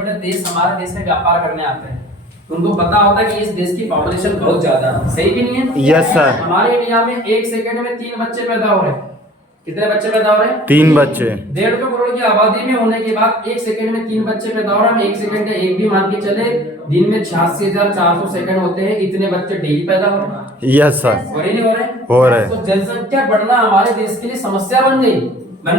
बड़े देश हमारे देश में व्यापार करने आते हैं, उनको पता होता है कि इस देश की पॉपुलेशन बहुत ज्यादा है, सही कि नहीं है? Yes sir. हमारे इंडिया में 1 सेकंड में 3 बच्चे पैदा हो रहे हैं। कितने बच्चे पैदा हो रहे हैं? 3 बच्चे। 1.5 करोड़ की आबादी में होने के बाद 1 सेकंड में 3 बच्चे पैदा हो रहे हैं। 1 सेकंड का एक भी मान के चले, दिन में 86,400 सेकंड होते हैं, इतने बच्चे डेली पैदा हो रहे हैं। Yes sir. हो रहे नहीं हो रहे? हो रहे। तो जनसंख्या बढ़ना हमारे देश के लिए समस्या बन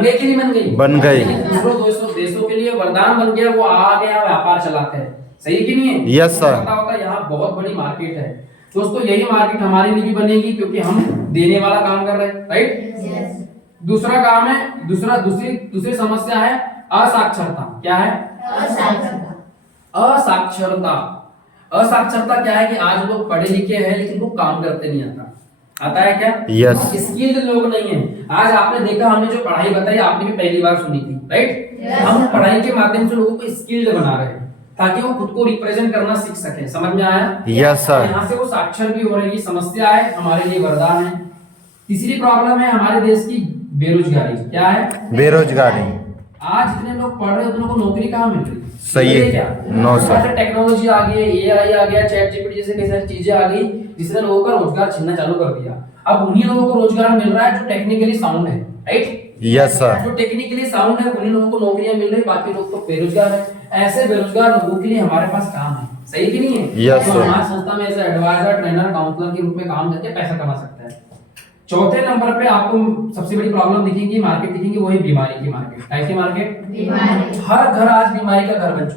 गई कि नहीं बन गई? बन गई। दूसरों देशों के लिए वरदान बन गया, वो आ गया व्यापार चलाते हैं, सही कि नहीं है? Yes sir. पता होता है यहाँ बहुत बड़ी मार्केट है दोस्तों, यही मार्केट हमारे लिए भी बनेगी क्योंकि हम देने वाला काम कर रहे हैं, राइट? दूसरा काम है, दूसरी समस्या है असाक्षरता। क्या है? असाक्षरता। असाक्षरता क्या है कि आज लोग पढ़े लिखे हैं लेकिन वो काम करते नहीं आता है क्या? यस। स्किल्ड लोग नहीं है। आज आपने देखा, हमने जो पढ़ाई बताई आपने भी पहली बार सुनी थी, राइट? हम पढ़ाई के माध्यम से लोगों को स्किल्ड बना रहे हैं ताकि वो खुद को रिप्रेजेंट करना सीख सके। समझ में आया? Yes sir. यहाँ से वो साक्षर भी हो रही है, समस्या है, हमारे लिए वरदान है। तीसरी प्रॉब्लम है हमारे देश की बेरोजगारी। क्या है? बेरोजगारी। आज जितने लोग पढ़ रहे हैं उतने को नौकरी कहाँ मिल रही? सही है क्या? No sir. टेक्नोलॉजी आ गई, एआई आ गया, चैट जीपीटी जैसे कई सारी चीजें आ गई जिसने लोगों का रोजगार छीनना चालू कर दिया। अब उन्हीं लोगों को रोजगार मिल रहा है जो टेक्निकली साउंड है, राइट? Yes sir. जो टेक्निकली साउंड है उन्हीं लोगों को नौकरियां मिल रही, बाकी लोग तो बेरोजगार है। ऐसे बेरोजगार लोगों के लिए हमारे पास काम है, सही कि नहीं है? यस तो सर। हमारी संस्था में ऐसे एडवाइजर, ट्रेनर, काउंसलर के रूप में काम करके पैसा कमा सकता है। चौथे नंबर पे आपको सबसे बड़ी प्रॉब्लम दिखेगी, मार्केट दिखेगी, वो है बीमारी की मार्केट। कैसी मार्केट? बीमारी। हर घर आज बीमारी का घर बन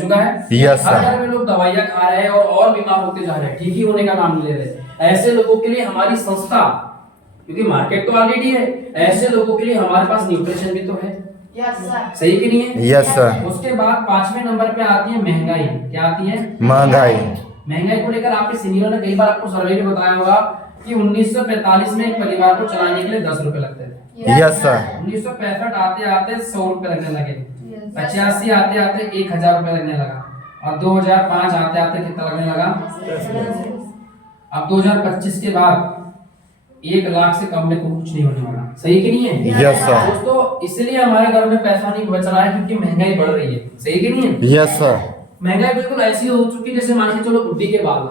चुका है। यस हर सर। घर में लोग दवाइयां खा रहे हैं और बीमार होते जा रहे हैं, ठीक ही होने का नाम नहीं ले रहे। ऐसे लोगों के लिए हमारी संस्था, क्योंकि मार्केट तो ऑलरेडी है, ऐसे लोगों के लिए हमारे पास न्यूट्रिशन भी तो है। Yes sir. सही कि नहीं है? Yes sir. उसके बाद 5वें नंबर पे आती है महंगाई। क्या आती है? महंगाई। महंगाई को लेकर आपके सीनियरों ने कई बार आपको सर्वे में बताया होगा कि 1945 में एक परिवार को चलाने के लिए 10 रुपए लगते थे। Yes sir. 1965 आते आते 100 रुपए लगने लगे। 85 आते आते 1000 रुपए लगने लगा, और 2005 आते आते कितना लगने लगा? अब 2025 के बाद 1 लाख से कम में कुछ नहीं होने वाला, सही कि नहीं है? Yes sir. दोस्तों इसलिए हमारे घर में पैसा नहीं बच रहा है क्योंकि महंगाई बढ़ रही है, सही कि नहीं है? Yes sir. महंगाई बिल्कुल ऐसी हो चुकी है जैसे मान के चलो बुड्ढी के बाल है।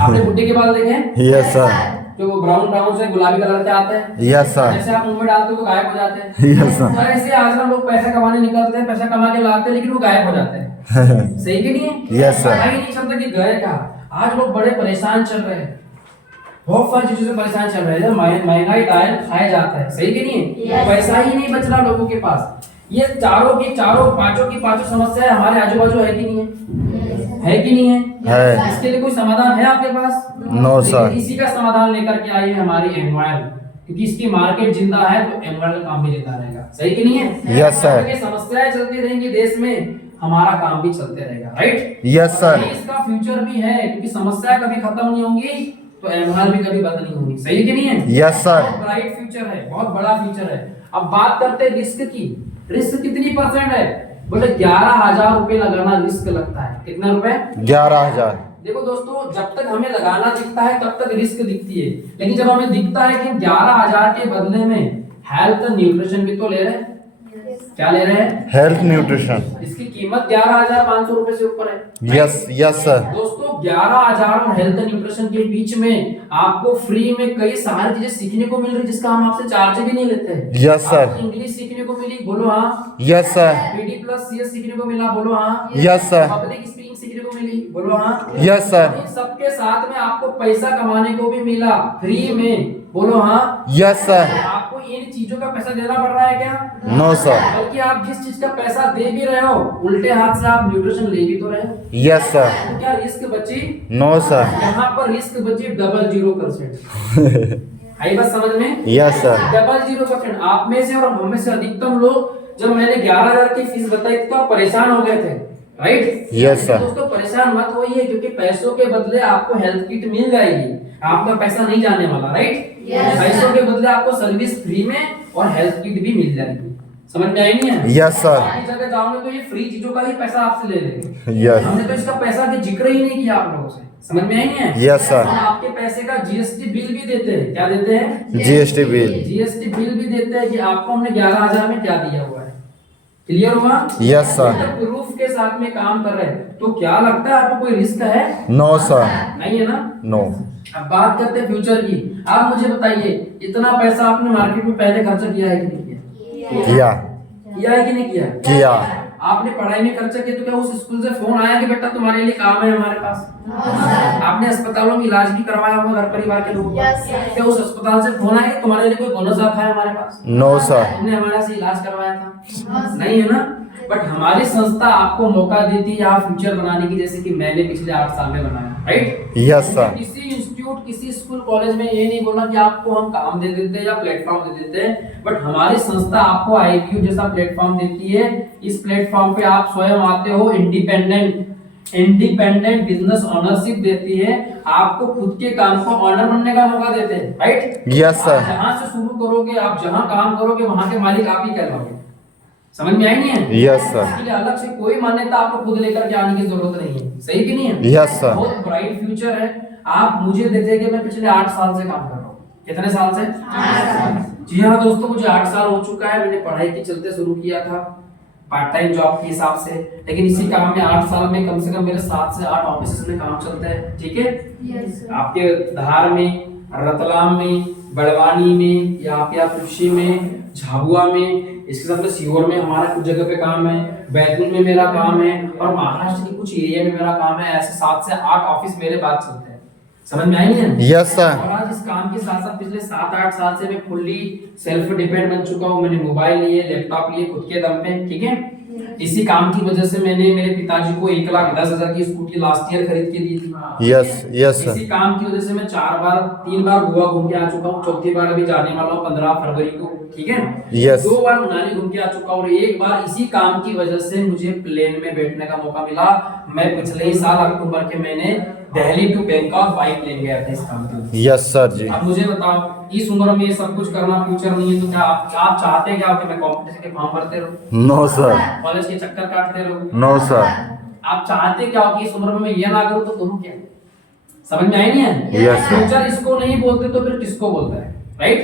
आपने बुड्ढी के बाल देखे हैं? Yes sir. जो ब्राउन से गुलाबी कलर के आते हैं, यस सर। जैसे आप मुंह में डालते हो तो गायब हो जाते हैं। Yes sir. और ऐसे आज ना लोग पैसा कमाने निकलते हैं, पैसा कमा के लाते हैं लेकिन वो गायब हो जाते हैं, सही कि नहीं है? Yes sir. पता ही नहीं चलता कि गए कहाँ। आज लोग बड़े परेशान चल रहे हैं, बहुत सारी चीजों से परेशान चल रहे हैं। महंगाई डायल खाया जाता है, सही कि नहीं है? पैसा ही नहीं बच रहा लोगों के पास। ये पांचों की समस्या हमारे आजू बाजू है कि नहीं है कि नहीं है? इसके लिए कोई समाधान है आपके पास? No sir. इसी का समाधान लेकर के आई है हमारी एमवाइल, क्योंकि इसकी मार्केट जिंदा है तो एमवाइल का काम भी जिंदा रहेगा, सही कि नहीं है? Yes sir. समस्याएं चलती रहेंगी देश में, हमारा काम भी चलते रहेगा, राइट? Yes sir. इसका फ्यूचर भी है क्योंकि समस्या कभी खत्म नहीं होंगी तो एमवाइल भी कभी बंद नहीं होगी, सही कि नहीं है? Yes sir. ब्राइट फ्यूचर है, बहुत बड़ा फ्यूचर है। अब बात करते हैं रिस्क की। रिस्क कितनी परसेंट है? बोले 11,000 रुपए लगाना रिस्क लगता है। कितना रुपए? 11,000। देखो दोस्तों, जब तक हमें लगाना दिखता है तब तक रिस्क दिखती है, लेकिन जब हमें दिखता है कि 11,000 के बदले में हेल्थ न्यूट्रिशन भी तो ले रहे हैं। क्या ले रहे हैं? Health nutrition. इसकी कीमत 11,500 रुपए से ऊपर है। Yes yes sir. दोस्तों 11,000 और हेल्थ न्यूट्रिशन के बीच में आपको फ्री में कई सारी चीजें सीखने को मिल रही जिसका हम आपसे चार्ज भी नहीं लेते हैं। Yes sir. इंग्लिश सीखने को मिली, बोलो हाँ। Yes sir. PD+CS सीखने को मिला, बोलो हाँ। Yes sir. पब्लिक स्पीकिंग सीखने को मिली, बोलो हाँ। Yes sir. इन सबके साथ में आपको पैसा कमाने को भी मिला फ्री में, बोलो हाँ। Yes sir. आपको इन चीजों का पैसा देना पड़ रहा है क्या? No sir. बल्कि आप जिस चीज का पैसा दे भी रहे हो उल्टे हाथ से आप न्यूट्रिशन ले भी तो रहे हो। Yes sir. तो क्या रिस्क बची? No sir. यहाँ पर रिस्क बची 0.0%। आई बात समझ में? Yes sir. 0.0%। आप में से और हम में से अधिकतम लोग, जब मैंने 11,000 की फीस बताई तो आप परेशान हो गए थे, राइट? Yes sir. दोस्तों परेशान मत होइए क्योंकि पैसों के बदले आपको हेल्थ किट मिल जाएगी, आपका पैसा नहीं जाने वाला, राइट? पैसों के बदले आपको सर्विस फ्री में और हेल्थ किट भी मिल जाएगी। समझ में आई नहीं है? Yes sir. बाकी जगह जाओगे तो ये फ्री चीजों का ही पैसा आपसे ले लेंगे। यस। हमने तो इसका पैसा का जिक्र ही नहीं किया आप लोगों से। समझ में आई नहीं है? Yes sir. हम आपके पैसे का जीएसटी बिल भी देते हैं। क्या देते हैं? GST bill. जीएसटी बिल भी देते हैं कि आपको हमने 11,000 में क्या दिया हुआ है। क्लियर हुआ? Yes sir. प्रूफ के साथ में काम कर रहे हैं, तो क्या लगता है आपको कोई रिस्क है? No sir. नहीं है ना? नो। अब बात करते हैं फ्यूचर की। आप मुझे बताइए, इतना पैसा आपने मार्केट में पहले खर्चा किया है कि नहीं किया? किया। है कि नहीं किया? किया। आपने पढ़ाई में खर्चा किया तो क्या उस स्कूल से फोन आया कि बेटा तुम्हारे लिए काम है हमारे पास? आपने अस्पतालों में इलाज भी करवाया होगा घर परिवार के लोगों का? क्या उस अस्पताल से फोन आया कि तुम्हारे लिए कोई बोनस आता है हमारे पास? No sir. हमने हमारे से इलाज करवाया था? नहीं है ना? बट हमारी संस्था आपको मौका देती है आप फ्यूचर बनाने की, जैसे कि मैंने पिछले 8 साल में बनाया, राइट? Yes sir. किसी इंस्टीट्यूट, किसी स्कूल कॉलेज में ये नहीं बोला कि आपको हम काम दे देते हैं या प्लेटफॉर्म दे देते हैं, बट हमारी संस्था आपको IBU जैसा प्लेटफॉर्म देती है। इस प्लेटफॉर्म पे आप स्वयं आते हो, इंडिपेंडेंट बिजनेस ओनरशिप देती है, आपको खुद के काम को ऑनर बनने का मौका देते हैं, राइट? Yes sir. जहां से शुरू करोगे, आप जहां काम करोगे वहां के मालिक आप ही कहलाओगे। समझ में आई नहीं है? Yes sir. इसके लिए अलग से कोई मान्यता आपको खुद लेकर के आने की जरूरत नहीं है, सही कि नहीं है? Yes sir. बहुत ब्राइट फ्यूचर है। आप मुझे देखेंगे, मैं पिछले 8 साल से काम कर रहा हूँ। कितने साल से? 8 साल। जी हाँ दोस्तों, मुझे 8 साल हो चुका है। मैंने पढ़ाई के चलते शुरू किया था, पार्ट टाइम जॉब के हिसाब से, लेकिन इसी काम में 8 साल में कम से कम मेरे 7 से 8 ऑफिस में काम चलता है, ठीक है? आपके धार में, रतलाम में, बड़वानी में, या कृषि में, झाबुआ में, इसके साथ में सीहोर में हमारा कुछ जगह पे काम है, बैतूल में मेरा काम है, और महाराष्ट्र के कुछ एरिया में मेरा काम है। ऐसे 7 से 8 ऑफिस मेरे पास चलते हैं। समझ में आई नहीं है? Yes sir. और आज इस काम के साथ साथ पिछले 7-8 साल से मैं फुल्ली सेल्फ डिपेंड बन चुका हूँ। मैंने मोबाइल लिए, लैपटॉप लिए खुद के दम पे, ठीक है? इसी काम की वजह से मैंने मेरे पिताजी को 1,10,000 की स्कूटी लास्ट ईयर खरीद के दी थी। यस इसी काम की वजह से मैं 3 बार गोवा घूम के आ चुका हूँ, चौथी बार अभी जाने वाला हूँ 15 फरवरी को, ठीक है? 2 बार मनाली घूम के आ चुका हूँ, और 1 बार इसी काम की वजह से मुझे प्लेन में बैठने का मौका मिला। मैं पिछले ही साल अक्टूबर के महीने Delhi to Bangkok by plane गया था इस काम के लिए। Yes sir ji. अब मुझे बताओ, इस उम्र में ये सब कुछ करना फ्यूचर नहीं है तो क्या आप चाहते हैं क्या कि मैं कॉम्पिटिशन के फॉर्म भरते रहूं, नो सर। कॉलेज के चक्कर काटते रहूं? No sir. आप चाहते क्या कि इस उम्र में मैं ये ना करूं तो करूं क्या? समझ में आई नहीं है? Yes sir. फ्यूचर इसको नहीं बोलते तो फिर किसको बोलते हैं, राइट?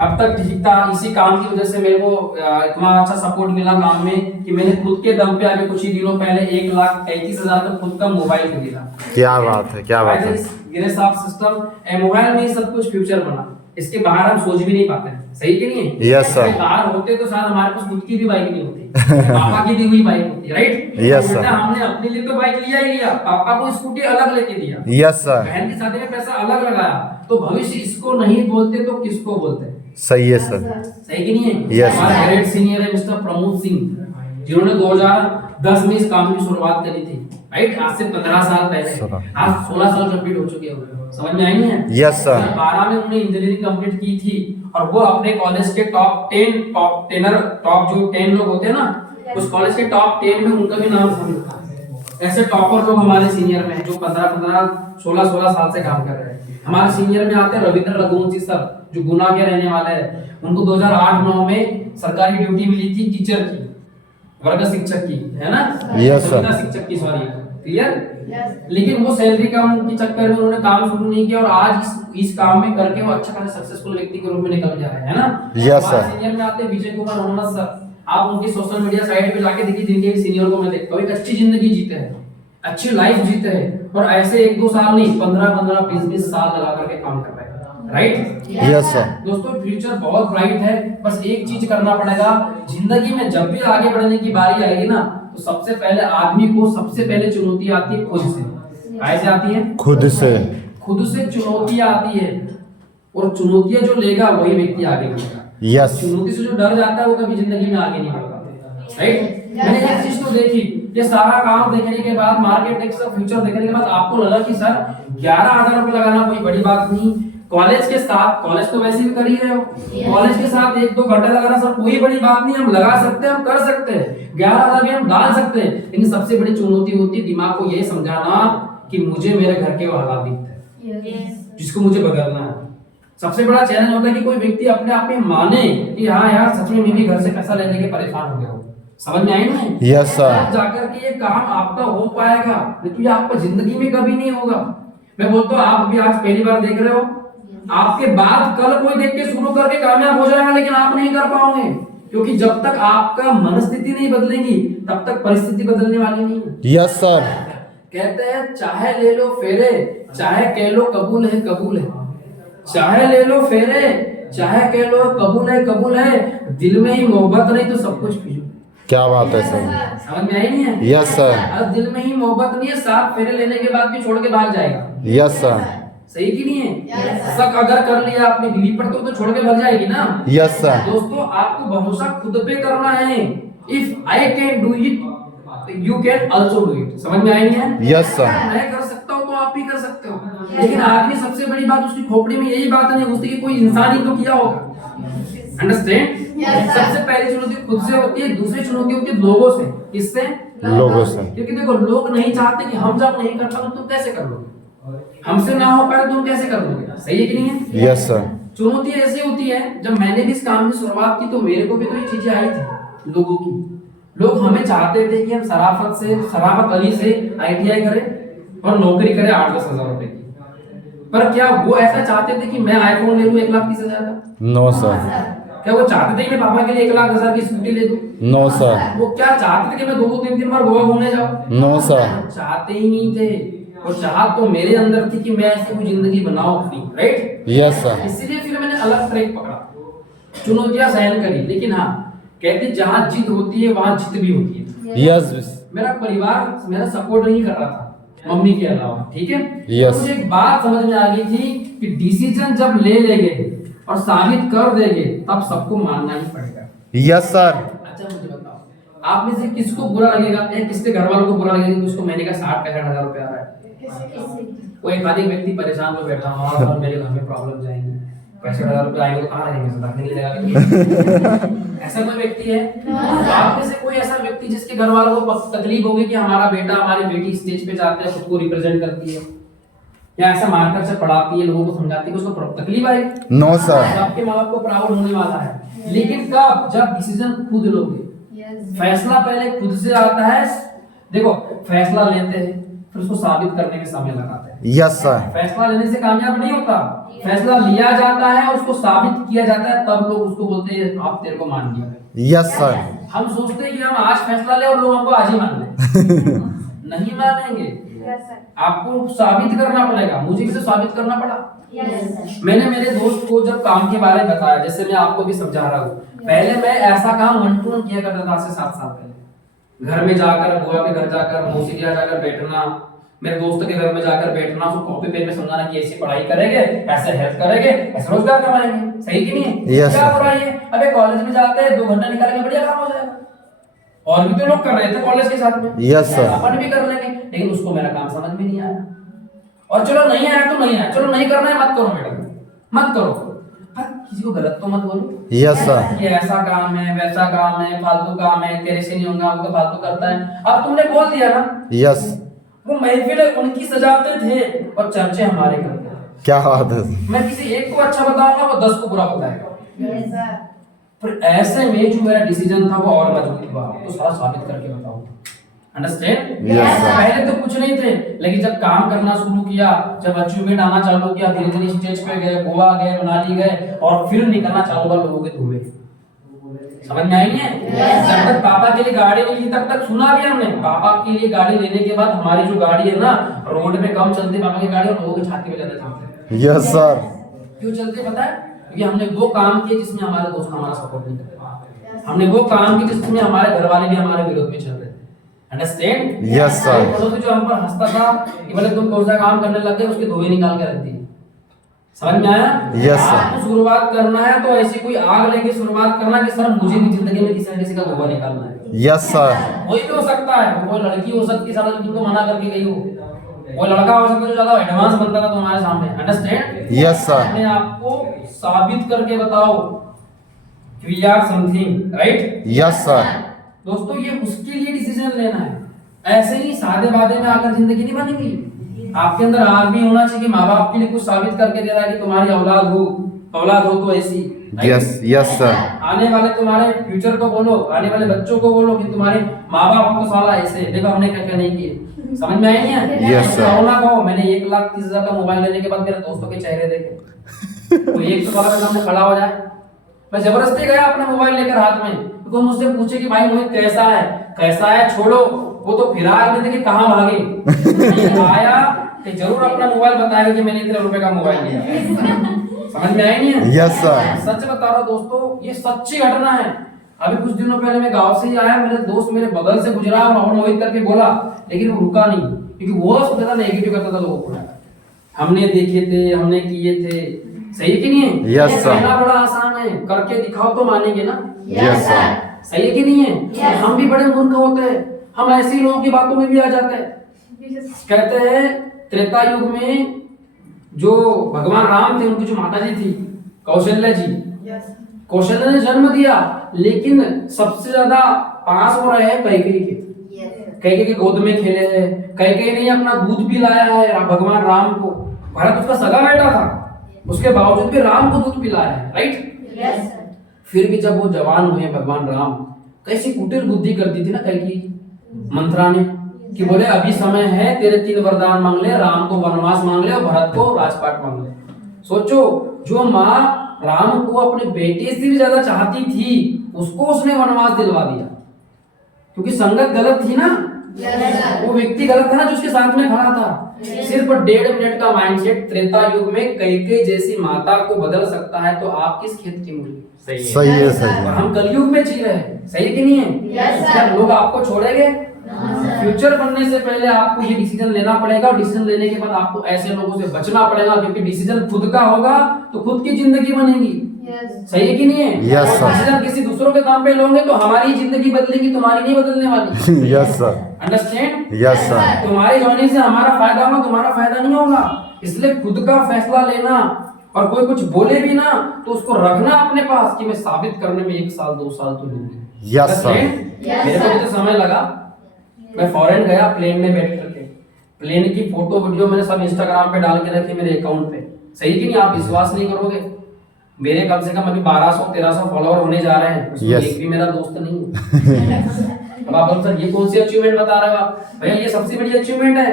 अब तक ठीक था, इसी काम की वजह से मेरे को इतना अच्छा सपोर्ट मिला काम में कि मैंने खुद के दम पे आगे कुछ ही दिनों पहले 1,33,000 तक खुद का मोबाइल खरीदा। क्या बात है, क्या बात है। गिरेस ऑफ सिस्टम मोबाइल में ही सब कुछ फ्यूचर बना, इसके बाहर हम सोच भी नहीं पाते हैं, सही कि नहीं है? Yes sir. बाहर होते तो शायद हमारे पास खुद की भी बाइक नहीं होती, पापा की दी हुई बाइक होती है, राइट? Yes sir. हमने अपने लिए तो बाइक लिया ही लिया, पापा को स्कूटी अलग लेके दिया, यस सर। बहन की शादी में पैसा अलग लगाया, तो भविष्य इसको नहीं बोलते तो किसको बोलते हैं? सही है सर। सही कि नहीं है? यस हमारे ग्रेट सीनियर है मिस्टर प्रमोद सिंह, जिन्होंने 2010 में इस काम की शुरुआत करी थी, राइट? आज से 15 साल पहले, आज 16 साल कंप्लीट हो चुके हैं। समझ में आई नहीं है? Yes sir. 12 में उन्होंने इंजीनियरिंग कंप्लीट की थी, और वो अपने कॉलेज के टॉप 10 लोग होते हैं ना, उस कॉलेज के टॉप 10 में उनका भी नाम शामिल था। ऐसे टॉपर लोग हमारे सीनियर में हैं जो 15-15, 16-16 साल से काम कर रहे हैं। हमारे सीनियर में आते हैं रविंद्र रघुवंशी सर, जो गुना के रहने वाले हैं। उनको 2008-9 में सरकारी ड्यूटी मिली थी टीचर की, वर्ग शिक्षक की, है ना? Yes sir. शिक्षक की, सॉरी, क्लियर? लेकिन वो सैलरी कम के चक्कर में उन्होंने काम शुरू नहीं किया, और आज इस काम में करके वो अच्छा खासा सक्सेसफुल व्यक्ति के रूप में निकल गया है ना? Yes sir. सीनियर में आते हैं विजय कुमार मोहम्मद सर, आप उनकी सोशल मीडिया साइट पे जाके देखिए, जिनके सीनियर को मैं देखता हूँ, एक अच्छी जिंदगी जीते हैं, अच्छी लाइफ जीते हैं, और ऐसे 1-2 साल नहीं, 15-15, 20-20 साल लगा करके काम कर रहे हैं, राइट? Yes sir. दोस्तों फ्यूचर बहुत ब्राइट है, बस एक चीज करना पड़ेगा जिंदगी में। जब भी आगे बढ़ने की बारी आएगी ना, तो सबसे पहले आदमी को सबसे पहले चुनौती आती है खुद से। कैसे आती है? खुद से चुनौती आती है, और चुनौतियां जो लेगा वही व्यक्ति आगे बढ़ेगा। यस। चुनौती से जो डर जाता है वो कभी जिंदगी में आगे नहीं बढ़ता, राइट? मैंने एक चीज तो देखी, ये सारा काम देखने के बाद, मार्केट टेक्स का फ्यूचर देखने के बाद आपको लगा कि सर 11,000 रुपए लगाना कोई बड़ी बात नहीं, कॉलेज के साथ, कॉलेज तो वैसे भी कर ही रहे हो, कॉलेज के साथ 1-2 घंटे लगाना सर कोई बड़ी बात नहीं, हम लगा सकते हैं, हम कर सकते हैं, 11,000 भी हम डाल सकते हैं। लेकिन सबसे बड़ी चुनौती होती है दिमाग को ये समझाना कि मुझे मेरे घर के हालात दिखते हैं, जिसको मुझे बदलना है। सबसे बड़ा चैलेंज होता है कि कोई व्यक्ति अपने आप में माने कि हाँ यार सच में मैं भी घर से पैसा लेने के परेशान हो गया हूँ। समझ में आई ना? Yes sir. जाकर के ये काम आपका हो पाएगा, नहीं तो ये आपका जिंदगी में कभी नहीं होगा। मैं बोलता हूँ, आप भी आज पहली बार देख रहे हो, आपके बाद कल कोई देख के शुरू करके कामयाब हो जाएगा, लेकिन आप नहीं कर पाओगे, क्योंकि जब तक आपका मनस्थिति नहीं बदलेगी, तब तक परिस्थिति बदलने वाली नहीं है। Yes sir. कहते हैं चाहे ले लो फेरे, चाहे कह लो कबूल है कबूल है। चाहे ले लो फेरे, चाहे कह लो कबूल है, दिल में ही मोहब्बत नहीं तो सब कुछ फिजूल। क्या बात है सर। समझ में आई नहीं है? Yes sir. अब दिल में ही मोहब्बत नहीं है, 7 फेरे लेने के बाद भी छोड़ के भाग जाएगा। Yes sir. सही कि नहीं है? शक अगर कर लिया अपनी बीवी पर तो छोड़ के भाग जाएगी ना। Yes sir. दोस्तों आपको भरोसा खुद पे करना है। If I can do it you can also do it. समझ में आई नहीं है? Yes sir. मैं कर सकता हूँ तो आप भी कर सकते हो। लेकिन आदमी सबसे बड़ी बात उसकी खोपड़ी में यही बात नहीं घुसती कि कोई इंसान ही तो किया होगा। अंडरस्टैंड? सबसे पहली चुनौती खुद से होती है, दूसरी चुनौती होती है लोगों से। किससे? लोगों से। क्योंकि देखो लोग नहीं चाहते कि हम जब नहीं कर पाए तुम कैसे कर लोगे, हमसे ना हो पाए तुम कैसे कर लोगे। सही है कि नहीं है? Yes sir. चुनौती ऐसी होती है, जब मैंने भी इस काम की शुरुआत की तो मेरे को भी तो ये चीजें आई थी लोगों की। लोग हमें चाहते थे कि हम शराफत अली से ITI करें और नौकरी करें 8-10 हजार रुपए की। पर क्या वो ऐसा चाहते थे कि मैं iPhone ले लूं 1,30,000 का? No sir. क्या वो चाहते थे कि मैं पापा के लिए 1,00,000 की स्कूटी ले दूं? No sir. वो क्या चाहते थे कि मैं 2-3 बार गोवा घूमने जाऊं? No sir. चाहते ही नहीं थे। वो चाहत तो मेरे अंदर थी कि मैं ऐसी कोई जिंदगी बनाऊं अपनी। राइट? Yes sir. इसीलिए फिर मैंने अलग ट्रैक पकड़ा, चुनौतियां सहन करी। लेकिन हाँ, कहते जहाँ जिद होती है वहां जित भी होती है। यस। मेरा परिवार मेरा सपोर्ट नहीं कर रहा था मम्मी के अलावा। ठीक है? Yes. तो मुझे एक बात समझ में आ गई थी कि डिसीजन जब ले लेंगे और साबित कर देंगे तब सबको मानना ही पड़ेगा। Yes sir. अच्छा मुझे बताओ, आप में से किसको बुरा लगेगा या किसके घर वालों को बुरा लगेगा कि उसको महीने का 60-65 हजार रुपया आ रहा है? वो एक आदि व्यक्ति परेशान हो बैठा हूँ और मेरे घर में प्रॉब्लम जाएंगी, 65 हजार रुपया आएंगे तो कहाँ रहेंगे? नहीं लगा। ऐसा कोई व्यक्ति है? आप में से कोई ऐसा व्यक्ति जिसके घर वालों को तकलीफ होगी कि हमारा बेटा हमारी बेटी स्टेज पे जाते हैं, खुद को रिप्रेजेंट करती है या ऐसा मार्कर से पढ़ाती है, लोगों को समझाती है, उसको तकलीफ आएगी? No sir. आपके माँ बाप को प्राउड होने वाला है। लेकिन कब? जब डिसीजन खुद लोगे। फैसला पहले खुद से आता है। देखो फैसला लेते हैं फिर उसको साबित करने में समय लगाते हैं। Yes sir. फैसला लेने से कामयाब नहीं होता, फैसला लिया जाता है और उसको साबित किया जाता है, तब लोग उसको बोलते हैं आप तेरे को मान लिया। Yes sir. हम सोचते हैं कि हम आज फैसला ले और लोग हमको आज ही मान लें। नहीं मानेंगे, आपको साबित करना पड़ेगा। मुझे किसे साबित करना पड़ा? मैंने मेरे दोस्त को जब काम के बारे में बताया, जैसे मैं आपको भी समझा रहा हूँ, पहले मैं ऐसा काम मंटून किया करता था, आज से 7 साल पहले। घर में जाकर, बुआ के घर जाकर, मौसी के यहाँ जाकर बैठना, मेरे दोस्त के घर में जाकर बैठना, उसको कॉपी पेन में समझाना कि ऐसी पढ़ाई करेंगे, ऐसे हेल्प करेंगे, ऐसे रोजगार कमाएंगे। सही कि नहीं है? Yes, क्या sir. बुराई है? अबे कॉलेज में जाते हैं 2 घंटा निकालेंगे, बढ़िया काम हो जाएगा। और भी तो लोग कर रहे थे कॉलेज के साथ में। Yes, sir. अपन भी कर लेंगे, लेकिन उसको मेरा काम समझ में नहीं आया। और चलो नहीं आया तो नहीं आया, चलो नहीं करना है मत करो मैडम, मत करो। पर किसी को गलत तो मत बोलो। Yes sir. ये ऐसा काम है, वैसा काम है, फालतू काम है, तेरे से नहीं होगा, वो तो फालतू करता है। अब तुमने बोल दिया ना। यस। वो महफिल उनकी सजाते थे और चर्चे हमारे करते थे। क्या बात है। मैं किसी एक को अच्छा बताऊंगा, वो 10 को बुरा बताएगा। पर ऐसे में जो मेरा डिसीजन था वो और मजबूत हुआ, तो सारा साबित करके बताऊंगा। अंडरस्टैंड? Yes, sir. पहले तो कुछ नहीं थे, लेकिन जब काम करना शुरू किया, जब अचीवमेंट आना चालू किया, धीरे धीरे स्टेज पे गए, गोवा गए, मनाली गए और फिर निकलना चालू हुआ लोगों के धुएं। समझ में आई है? जब तक पापा के लिए गाड़ी नहीं ली तब तक सुना भी हमने। पापा के लिए गाड़ी लेने के बाद हमारी जो गाड़ी है ना, रोड पे कम चलती पापा की गाड़ी और लोगों की छाती पे ज्यादा चलती। Yes sir. क्यों चलते पता है? क्योंकि हमने वो काम किए जिसमें हमारे दोस्त हमारा सपोर्ट नहीं करते। हमने वो काम किए जिसमें हमारे घर वाले भी हमारे विरोध में चल रहे थे। अंडरस्टैंड? Yes sir. पड़ोसी जो हम पर हंसता था कि बोले तुम कौन सा काम करने लग गए, उसके धुएं निकाल के रख दिए। समझ में आया? Yes, sir. आपको शुरुआत करना है तो ऐसी कोई आग लेके शुरुआत करना कि सर मुझे भी जिंदगी में किसी न किसी का धुआं निकालना है। Yes sir. वही भी हो सकता है, वो कोई लड़की हो सकती है जो तुमको मना करके गई हो, वो लड़का हो सकता है जो ज्यादा एडवांस बनता था तुम्हारे सामने। अंडरस्टैंड? Yes sir. अपने आप को साबित करके बताओ कि we are something, right? Yes sir. दोस्तों ये उसके लिए डिसीजन लेना है। ऐसे ही सादे बादे में आकर जिंदगी नहीं बनेगी। आपके अंदर आग भी होना चाहिए कि माँ बाप के लिए कुछ साबित करके दे रहा है कि तुम्हारी औलाद हो तो ऐसी। Yes yes sir. आने वाले तुम्हारे फ्यूचर को बोलो, आने वाले बच्चों को बोलो कि तुम्हारे माँ बाप हो तो साला ऐसे, देखो हमने क्या क्या नहीं किए। समझ में आई नहीं है? Yes, sir. ना कहो मैंने 1,30,000 का मोबाइल लेने के बाद मेरे दोस्तों के चेहरे देखे, तो एक तो साला के सामने खड़ा हो जाए। मैं जबरदस्ती गया अपना मोबाइल लेकर हाथ में, तो वो मुझसे पूछे कि भाई मोहित कैसा है छोड़ो, वो तो फिराक में थे कि कहाँ भागे। आया कि जरूर अपना मोबाइल बताएगा कि मैंने इतने रुपए का मोबाइल लिया। समझ में आई नहीं है? Yes sir. सच बता रहा हूं दोस्तों, ये सच्ची घटना है। अभी कुछ दिनों पहले मैं गांव से ही आया, मेरे दोस्त मेरे बगल से गुजरा और मोहित करके बोला, लेकिन वो रुका नहीं, क्योंकि वो ज्यादा नेगेटिव करता था लोगों को। हमने देखे थे, हमने किए थे, सही कि नहीं है? Yes sir. कहना बड़ा आसान है, करके दिखाओ तो मानेंगे ना। Yes sir. सही है कि नहीं है? हम भी बड़े मूर्ख होते हैं, हम ऐसे लोगों की बातों में भी आ जाते हैं। कहते हैं त्रेता युग में जो भगवान राम थे, उनकी जो माता जी थी कौशल्या जी, कौशल्या ने जन्म दिया, लेकिन सबसे ज्यादा पास हो रहे हैं कैकेयी के। कैकेयी के गोद में खेले हैं, कैकेयी ने अपना दूध पिलाया है भगवान राम को। भरत उसका सगा बेटा था, उसके बावजूद भी राम को दूध पिलाया है, राइट? फिर भी जब वो जवान हुए भगवान राम, कैसी कुटिल बुद्धि कर दी थी ना कैकेयी मंत्रा ने, कि बोले अभी समय है, तेरे 3 वरदान मांग ले, राम को वनवास मांग ले और भरत को राजपाट मांग ले। सोचो, जो माँ राम को अपने बेटे से भी ज्यादा चाहती थी, उसको उसने वनवास दिलवा दिया, क्योंकि संगत गलत थी ना। वो व्यक्ति गलत था ना जो उसके साथ में खड़ा था। सिर्फ 1.5 मिनट का माइंडसेट त्रेता युग में कैकेयी जैसी माता को बदल सकता है, तो आप किस खेत की मूली? सही है सही और है। हम कलयुग में जी रहे हैं, सही कि नहीं है? क्या लोग आपको छोड़ेंगे? फ्यूचर बनने से पहले आपको ये डिसीजन लेना पड़ेगा, और डिसीजन लेने के बाद आपको ऐसे लोगों से बचना पड़ेगा, क्योंकि डिसीजन खुद का होगा तो खुद की जिंदगी बनेगी। सही है कि नहीं है? Yes, sir. डिसीजन किसी दूसरों के काम पे लोगे तो हमारी जिंदगी बदलेगी, तुम्हारी नहीं बदलने वाली। Yes sir. Understand? Yes sir. तुम्हारी होने से हमारा फायदा होगा, तुम्हारा फायदा नहीं होगा। इसलिए खुद का फैसला लेना, और कोई कुछ बोले भी ना तो उसको रखना अपने पास कि मैं साबित करने में 1 साल 2 साल तो लूंगी। Yes sir. मेरे को भी तो समय लगा। मैं फॉरेन गया प्लेन में बैठ करके, प्लेन की फोटो वीडियो मैंने सब इंस्टाग्राम पे डाल के रखी मेरे अकाउंट पे। सही कि नहीं? आप विश्वास नहीं करोगे, मेरे कम से कम अभी 1200-1300 फॉलोअर होने जा रहे हैं, उसमें एक भी मेरा दोस्त नहीं है। अब आप बोल सर ये कौन सी अचीवमेंट बता रहे हो आप? भैया ये सबसे बड़ी अचीवमेंट है,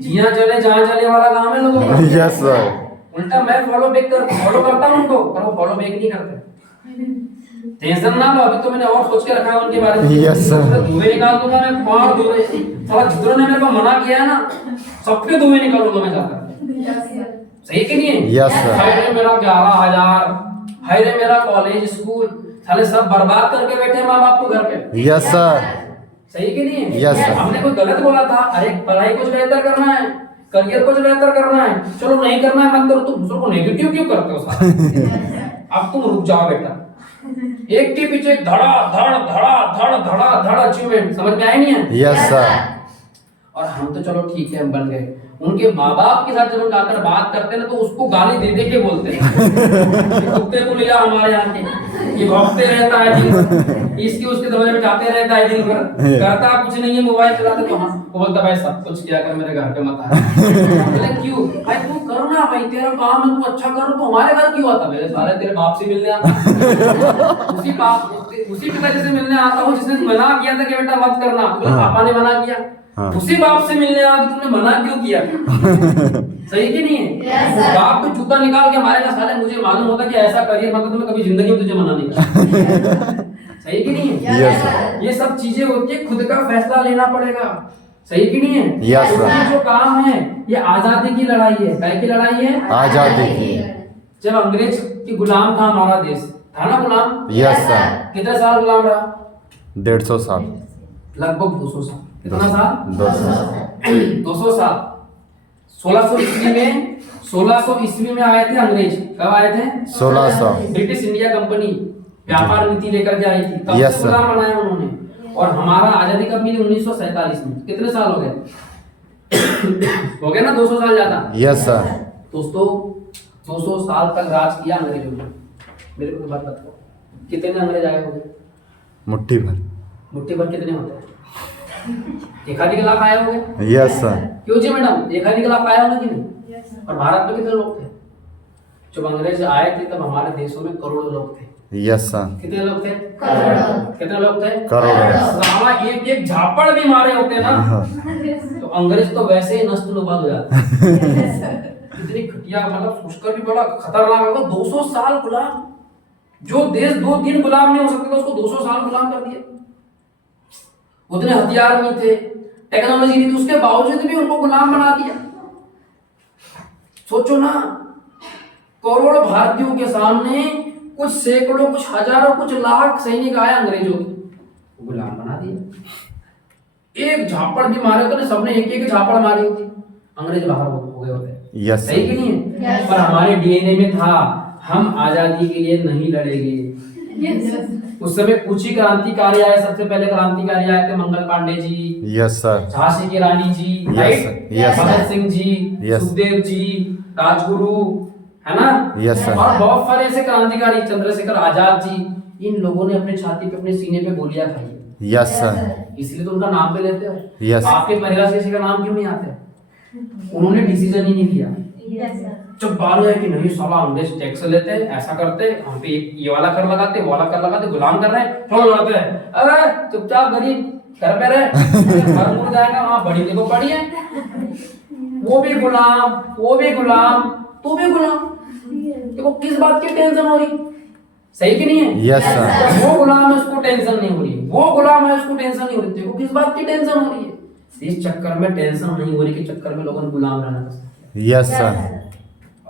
जिया चले जहाँ चले वाला काम है लोगों का। Yes sir. उल्टा मैं फॉलो करता हूँ उनको, पर वो फॉलो बैक नहीं करते। टेंशन ना लो, अभी तो मैंने और सोच के रखा है उनके बारे में। Yes sir. धुएं निकाल दूंगा मैं, 5 धुएं। साला जितनों ने मेरे को मना किया है ना, सबके धुएं निकालूंगा मैं जाकर। सही कि नहीं है? Yes sir. हाय रे मेरा 11,000, हाय रे मेरा कॉलेज स्कूल, साले सब बर्बाद करके बैठे माँ बाप को घर पे। Yes sir. सही कि नहीं है? Yes sir. हमने कोई गलत बोला था? अरे पढ़ाई कुछ बेहतर करना है, करियर कुछ बेहतर करना है, चलो नहीं करना है मत करो, तुम दूसरों को नेगेटिव क्यों करते हो साला? अब तुम रुक जाओ बेटा, एक के पीछे धड़ा धड़ धड़ा धड़ धड़ा धड़ अचीवमेंट, समझ में आई नहीं है? Yes sir. और हम तो चलो ठीक है हम बन गए, उनके माँ बाप के साथ जब हम आकर बात करते हैं ना तो उसको गाली दे दे के बोलते हैं। कुत्ते को लिया हमारे यहाँ के, ये भौंकते रहता है दिन भर, इसकी उसके दरवाजे में जाते रहता है दिन भर, करता कुछ नहीं है, मोबाइल चलाता। तो हाँ वो बोलता भाई सब कुछ किया कर, मेरे घर पे मत आ। बोले क्यों भाई? तू करो ना भाई, तेरा काम है, तू अच्छा करो तो हमारे घर क्यों आता? मेरे सारे तेरे बाप से मिलने आता, उसी पिताजी से मिलने आता हूँ जिसने मना किया था कि बेटा मत करना, तो पापा ने मना किया। उसी बाप से मिलने आया, तुमने मना क्यों किया? सही कि नहीं है? बाप को जूता निकाल के हमारे साले, मुझे मालूम होता कि ऐसा करियर मतलब तो मैं कभी जिंदगी में तुझे मना नहीं करूंगा। सही कि नहीं है? Yes sir. ये सब चीजें होती है, खुद का फैसला लेना पड़ेगा। सही कि नहीं है? Yes sir. ये जो काम है ये आजादी की लड़ाई है। काय की लड़ाई है? आजादी की। जब अंग्रेज की गुलाम था हमारा देश, था ना गुलाम? Yes sir. कितने साल गुलाम रहा? 150 साल। लगभग 200 साल। कितना साल? 200 साल। 1600 ईस्वी में आए थे अंग्रेज। कब आए थे? 1600। ब्रिटिश इंडिया कंपनी व्यापार नीति लेकर के आई थी, तब Yes, से sir. गुलाम बनाया उन्होंने। और हमारा आजादी कब मिली? 1947 में। कितने साल हो गए? हो गए ना 200 साल ज्यादा। Yes sir. दोस्तों 200 साल तक राज किया अंग्रेजों ने। मेरे को बात बताओ, कितने अंग्रेज आए होंगे? मुट्ठी भर। मुट्ठी भर कितने होते हैं? 1 लाख आए होंगे। Yes sir. क्यों जी मैडम? 1 लाख आया होगा कि नहीं? और भारत में कितने लोग थे? जब अंग्रेज आए थे तब हमारे देशों में करोड़ों लोग थे। Yes sir. कितने लोग थे? कितने लोग थे? करोड़ों। साला एक एक झापड़ भी मारे होते ना तो अंग्रेज तो वैसे ही नष्ट नुबद हो जाते। इतनी घटिया, मतलब सोचकर भी बड़ा खतरनाक होगा। 200 साल गुलाम, जो देश 2 दिन गुलाम नहीं हो सकता था उसको 200 साल गुलाम कर दिया। उतने हथियार नहीं थे, टेक्नोलॉजी नहीं थी, उसके बावजूद भी उनको गुलाम बना दिया। सोचो ना, करोड़ों भारतीयों के सामने कुछ सैकड़ों, कुछ हजारों, कुछ लाख सैनिक आए अंग्रेजों के, गुलाम बना दिया। एक झापड़ भी मारे होते ना, सबने एक एक झापड़ मारी होती, अंग्रेज बाहर हो गए होते। यस सही कि नहीं है? पर हमारे डीएनए में था, हम आजादी के लिए नहीं लड़ेंगे। उस समय कुछ ही क्रांतिकारी आए, सबसे पहले क्रांतिकारी आए थे मंगल पांडे जी, यस सर, झांसी की रानी जी, Yes, right, yes, Bhagat Singh ji, Yes. Sukhdev ji, Rajguru, है ना? Yes, sir. और बहुत सारे ऐसे क्रांतिकारी, चंद्रशेखर आजाद जी, इन लोगों ने अपने छाती पे, अपने सीने पे गोलियां खाई है। यस सर, इसलिए तो उनका नाम पे लेते हो। Yes. आपके परिवार से किसी का नाम क्यों नहीं आते? उन्होंने डिसीजन ही नहीं लिया। जब बात है कि नहीं साला अंग्रेज टैक्स लेते हैं, ऐसा करते, हम पे ये वाला कर लगाते, वो वाला कर लगाते, गुलाम कर रहे हैं, छोड़ लड़ते हैं, अरे चुपचाप गरीब घर पे रहे, मर मुर जाएगा, वहां बड़ी देखो पड़ी है, वो भी गुलाम, वो भी गुलाम, तू भी गुलाम। देखो किस बात की टेंशन हो रही? सही कि नहीं है? यस सर, वो गुलाम है उसको टेंशन नहीं हो रही, वो गुलाम है उसको टेंशन नहीं हो रही, देखो किस बात की टेंशन हो रही है? इस चक्कर में, टेंशन नहीं हो रही के चक्कर में लोगों ने गुलाम रहना पसंद किया। यस सर,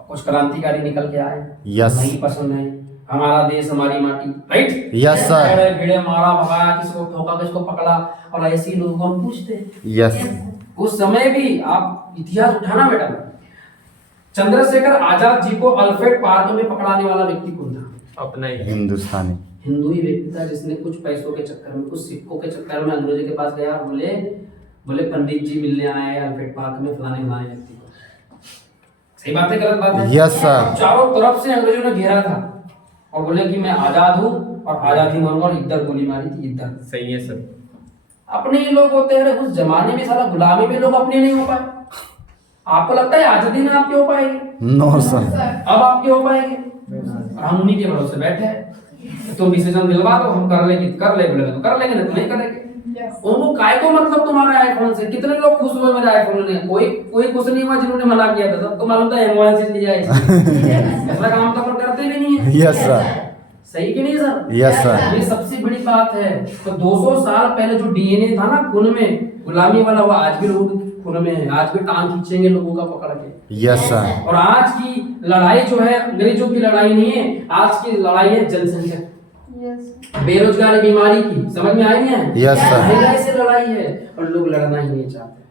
कुछ क्रांतिकारी निकल के आए, Yes. नहीं पसंद है, हमारा देश हमारी माटी, राइट? Yes, sir. भिड़े भिड़े मारा भगाया, किसको ठोका, किसको पकड़ा, और ऐसे ही लोगों को हम पूछते हैं। यस, उस समय भी आप इतिहास उठाना बेटा, चंद्रशेखर आजाद जी को अल्फ्रेड पार्क में पकड़ाने वाला व्यक्ति कौन था? अपना ही हिंदुस्तानी, हिंदू ही व्यक्ति था, जिसने कुछ पैसों के चक्कर में, कुछ सिक्कों के चक्कर में अंग्रेजों के पास गया, बोले बोले पंडित जी मिलने आए हैं अल्फ्रेड पार्क में फलाने फलाने व्यक्ति को। सही बात है, गलत बात है? यस सर, चारों तरफ से अंग्रेजों ने घेरा था और बोले कि मैं आजाद हूँ और आजाद ही मरूंगा, और इधर गोली मारी थी, इधर। सही है सर। अपने ही लोग होते हैं, उस जमाने में साला गुलामी में लोग अपने नहीं हो पाए। आपको लगता है आजादी में आपके हो पाएंगे? नो सर, अब आपके हो पाएंगे? और हम उन्हीं के भरोसे बैठे हैं, तुम डिसीजन दिलवा दो, हम कर लेंगे, कर ले बोले तो कर लेंगे, नहीं तो नहीं करेंगे। उनको काय को मतलब तुम्हारा आईफोन से? कितने लोग खुश हुए मेरे आईफोन ने? कोई खुश नहीं हुआ जिन्होंने मना किया था, सबको मालूम था M1 से लिया है, ऐसा काम तो अपन करते भी नहीं है। यस सर, सही कि नहीं सर? यस सर, ये सबसे बड़ी बात है। तो 200 साल पहले जो डीएनए था ना खून में गुलामी वाला, वो आज भी लोगों के खून में है, आज भी टांग खींचेंगे लोगों का पकड़ के। यस सर, और आज की लड़ाई जो है अंग्रेजों की लड़ाई नहीं है, आज की लड़ाई है जनसंख्या, बेरोजगारी, बीमारी की। समझ में आई है? Yes, sir. महंगाई से लड़ाई है और लोग लड़ना ही नहीं चाहते।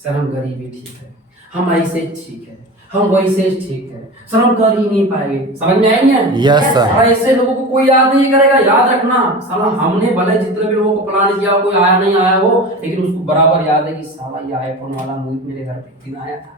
सर हम गरीबी ठीक है, हम ऐसे ठीक है, हम वैसे ठीक है, सर हम कर ही नहीं पाएंगे। समझ में आई है? Yes, sir. और ऐसे लोगों को कोई याद नहीं करेगा। याद रखना, साला हमने भले जितने भी लोगों को प्लान किया, कोई आया नहीं आया हो, लेकिन उसको बराबर याद है कि साला ये आईफोन वाला मोहित मेरे घर पे एक दिन आया था।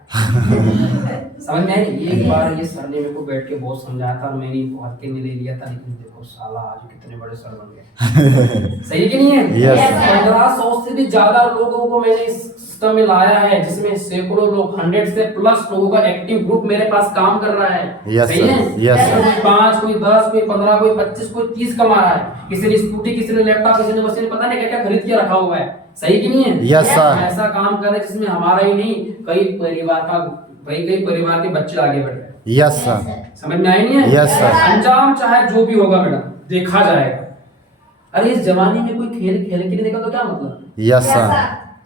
समझ में आई? एक बार ये सर ने मेरे को बैठ के बहुत समझाया था, मैंने इनको हल्के में ले लिया था, लेकिन देखो साला आज कितने बड़े सर बन गए। सही कि नहीं है? Yes, sir. 1500 से भी ज्यादा लोगों को मैंने इस सिस्टम में लाया है, जिसमें सैकड़ों लोग, 100 से प्लस लोगों का एक्टिव ग्रुप मेरे पास काम कर रहा है। Yes, सही sir. है? Yes, sir. कोई 5, कोई 10, कोई 15, कोई 25, कोई 30 कमा रहा है। किसी ने स्कूटी, किसी ने लैपटॉप, किसी ने मशीन, पता नहीं क्या क्या खरीद के रखा हुआ है। सही कि नहीं है? Yes, sir. ऐसा काम करे जिसमें हमारा ही नहीं, कई परिवार के बच्चे आगे बढ़ रहे हैं। यस सर, समझ में आई नहीं है? Yes, sir. अंजाम चाहे जो भी होगा बेटा, देखा जाएगा। अरे इस जमाने में कोई खेल खेल के नहीं देखा तो क्या मतलब? यस सर,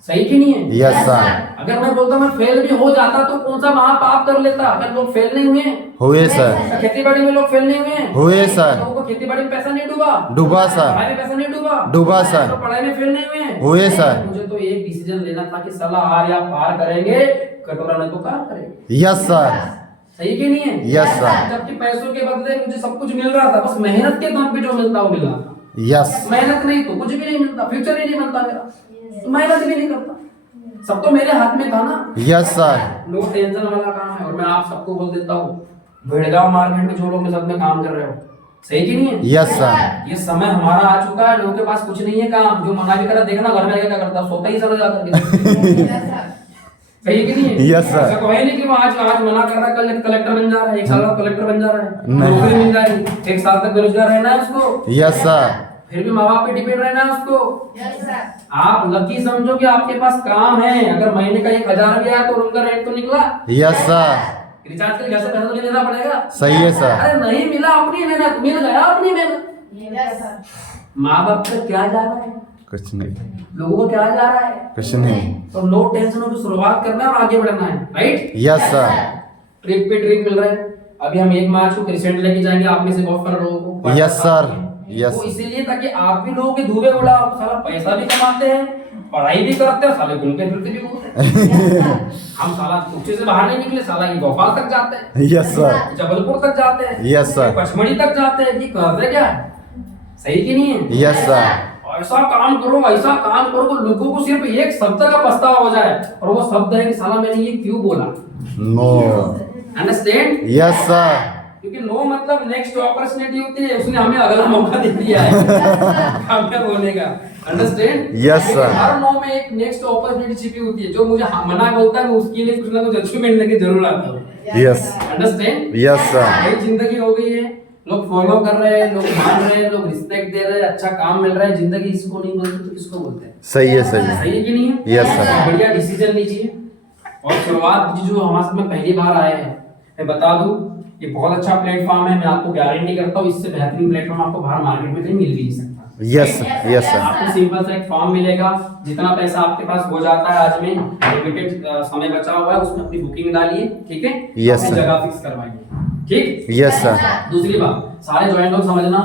सही कि नहीं है? यस सर, अगर मैं बोलता मैं फेल भी हो जाता तो कौन सा महापाप कर लेता? अगर लोग फेल नहीं हुए, हुए सर, खेती बाड़ी में लोग फेल नहीं हुए, हुए सर, लोगों को खेती बाड़ी में पैसा नहीं डूबा, डूबा सर, पढ़ाई में पैसा नहीं डूबा, डूबा सर, तो पढ़ाई में फेल नहीं हुए, हुए सर, मुझे तो एक डिसीजन लेना था कि साला आर या पार करेंगे, कटोरा नहीं तो कार करेंगे। यस सर, सही कि नहीं है? Yes, sir. जबकि पैसों के बदले मुझे सब कुछ मिल रहा था, बस मेहनत के दम पे जो मिलता वो मिल रहा था। यस, मेहनत नहीं तो कुछ भी नहीं मिलता, फ्यूचर ही नहीं बनता मेरा, तो मेहनत भी नहीं करता, सब तो मेरे हाथ में था ना। यस सर, लो टेंशन वाला काम है। और मैं आप सबको बोल देता हूँ, भिड़गांव मार्केट में जो लोग मेरे साथ में काम कर रहे हो, सही कि नहीं है? यस सर, ये समय हमारा आ चुका है, लोगों के पास कुछ नहीं है काम, जो मना भी करा देखना घर में क्या करता, सोता ही चला जाता है। सही कि नहीं है? Yes, sir. ऐसा कोई नहीं कि वो आज मना कर रहा है, कल कलेक्टर बन जा रहा है, एक साल बाद कलेक्टर बन जा रहा है, नहीं। नौकरी मिल जा रही, एक साल तक बेरोजगार रहना है उसको, यस सर, फिर भी माँ बाप पे डिपेंड रहना है उसको। आप लकी समझो कि आपके पास काम है। अगर महीने का 1000 भी आया तो रूम का रेंट तो निकला, यस सर, रिचार्ज के लिए घर से पैसा तो नहीं देना पड़ेगा। सही है सर। अरे नहीं मिला अपनी मेहनत, मिल गया अपनी मेहनत। माँ बाप का क्या जा रहा है, कुछ नहीं, लोगों को क्या जा रहा है, कुछ नहीं। तो नो टेंशन हो, शुरुआत करना है और आगे बढ़ना है, राइट। Yes sir. ट्रिप पे ट्रिप मिल रहा है। अभी हम 1 मार्च को क्रिसेंट लेके जाएंगे, आप में से बहुत सारे लोगों को। Yes sir, yes. वो इसीलिए ताकि आप भी लोगों के धुबे उड़ाओ, सारा पैसा भी कमाते हैं, पढ़ाई भी करते हैं, साले घूमते फिरते भी घूमते हैं। हम साला कुर्सी से बाहर नहीं निकले, साला ये भोपाल तक जाते हैं, यस सर। जबलपुर तक जाते हैं, यस सर। पचमढ़ी तक जाते हैं। ये करते क्या है, सही कि नहीं है? Yes sir. ऐसा काम करो, ऐसा काम करो कि लोगों को सिर्फ एक शब्द का पछतावा हो जाए, और वो शब्द है कि साला मैंने ये क्यों बोला। नो। अंडरस्टैंड? Yes sir. क्योंकि नो मतलब नेक्स्ट अपॉर्चुनिटी होती है, उसने हमें अगला मौका दे दिया है कामयाब होने का। अंडरस्टैंड? Yes sir. हर नो में एक नेक्स्ट अपॉर्चुनिटी छिपी होती है। जो मुझे मना बोलता है, मैं उसके लिए कुछ ना कुछ अचीवमेंट लेके जरूर आता हूँ। यस। अंडरस्टैंड? Yes sir. यही जिंदगी हो गई है, लोग फॉलो कर रहे हैं, लोग मान रहे हैं, लोग रिस्पेक्ट दे रहे हैं, अच्छा काम मिल रहा है। जिंदगी इसको नहीं बोलते तो किसको बोलते हैं? सही है, सही है। सही है कि नहीं है? Yes sir. बढ़िया डिसीजन लीजिए। और शुरुआत जो हमारे साथ में पहली बार आए हैं, मैं बता दूं ये बहुत अच्छा प्लेटफॉर्म है। मैं आपको गारंटी करता हूँ इससे बेहतरीन प्लेटफॉर्म आपको बाहर मार्केट में कहीं मिल भी नहीं सकता। Yes, yes sir. आपको सिंपल सा एक फॉर्म मिलेगा, जितना पैसा आपके पास हो जाता है आज में, लिमिटेड समय बचा हुआ है, उसमें अपनी बुकिंग डालिए, ठीक है? यस अपनी सर। जगह फिक्स करवाइए, ठीक? Yes sir. दूसरी बात, सारे ज्वाइन लोग समझना,